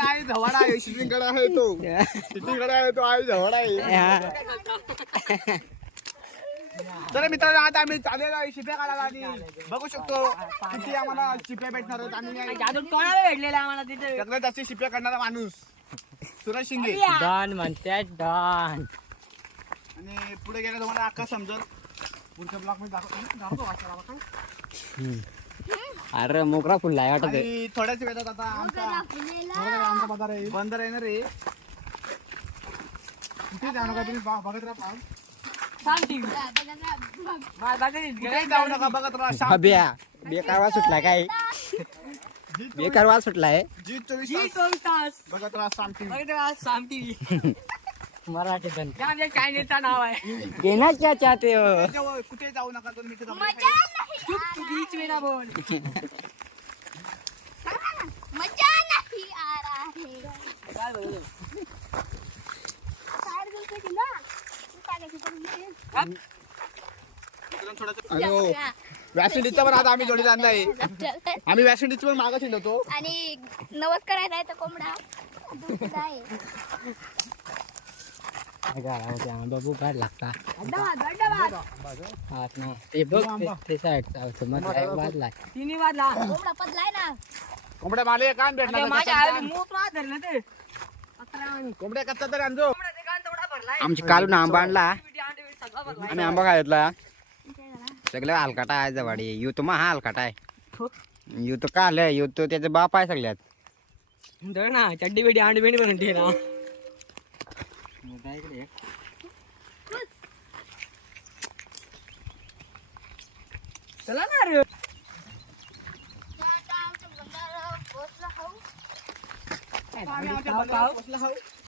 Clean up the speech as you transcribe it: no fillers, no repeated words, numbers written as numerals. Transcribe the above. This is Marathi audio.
आई झवाडा आहे, शिटिंगकडे आहे तो, शिटिंगकडे आहे तो, आई झवाडा आहे. तर मित्रांनो आता आम्ही चालेल शिप्या काढायला आणि बघू शकतो किती आम्हाला शिप्या भेटणार आहेत. आम्ही कोणाला भेटलेला आम्हाला तिथे सगळ्यात जास्त शिप्या काढणारा माणूस सुरेश शिंगे डॉन म्हणतात डॉन. आणि पुढे गेला तुम्हाला अख्खा समजल. पुढच्या ब्लॉक मध्ये अरे मोकरा फुलला आहे वाटत. आणि थोड्याच वेळात आता आमचा बाजार आहे बंद राहणार आहे. कुठे जाऊ नका तुम्ही बघत राहा. कुठे जाऊ नका बघत राहा. बेकारवा सुटला काय बेकारवा सुटलाय. जी 24 तास बघत राहा साम टीव्ही. मराठी चायनीजचा नाव आहे. घेण्याच्या चाहते हो. कुठे जाऊ नका तुम्ही बीच में ना बोल. मजा नहीं आ रहा है. काय बोलू वॅसिडीचा पण आता आम्ही जोडी आणला आहे. आम्ही वॅसिडीच पण मागं शिंदतो आणि नवस करायचा आहे तर कोंबडा दूध आहे. बाबू काय लागता ते बघ ते साईडचा वाजला तिन्ही वाजला. कोंबडा पदलाय ना. कोंबड्या माले कान भेटणार कोंबड्या कच्चा तरी आणजो. आमची कालून आंबा आणला आम्ही आंबा खायतला सगळं हलकाटा आहे जवाडी. यू तो हा हलकाटा आहे. यू तो काल आहे यू तो त्याचा बाप आहे सगळ्यात ना. चड्डी बेडी अंडी बेडी भरून ठे ना. चला ना रे. पोचला हो.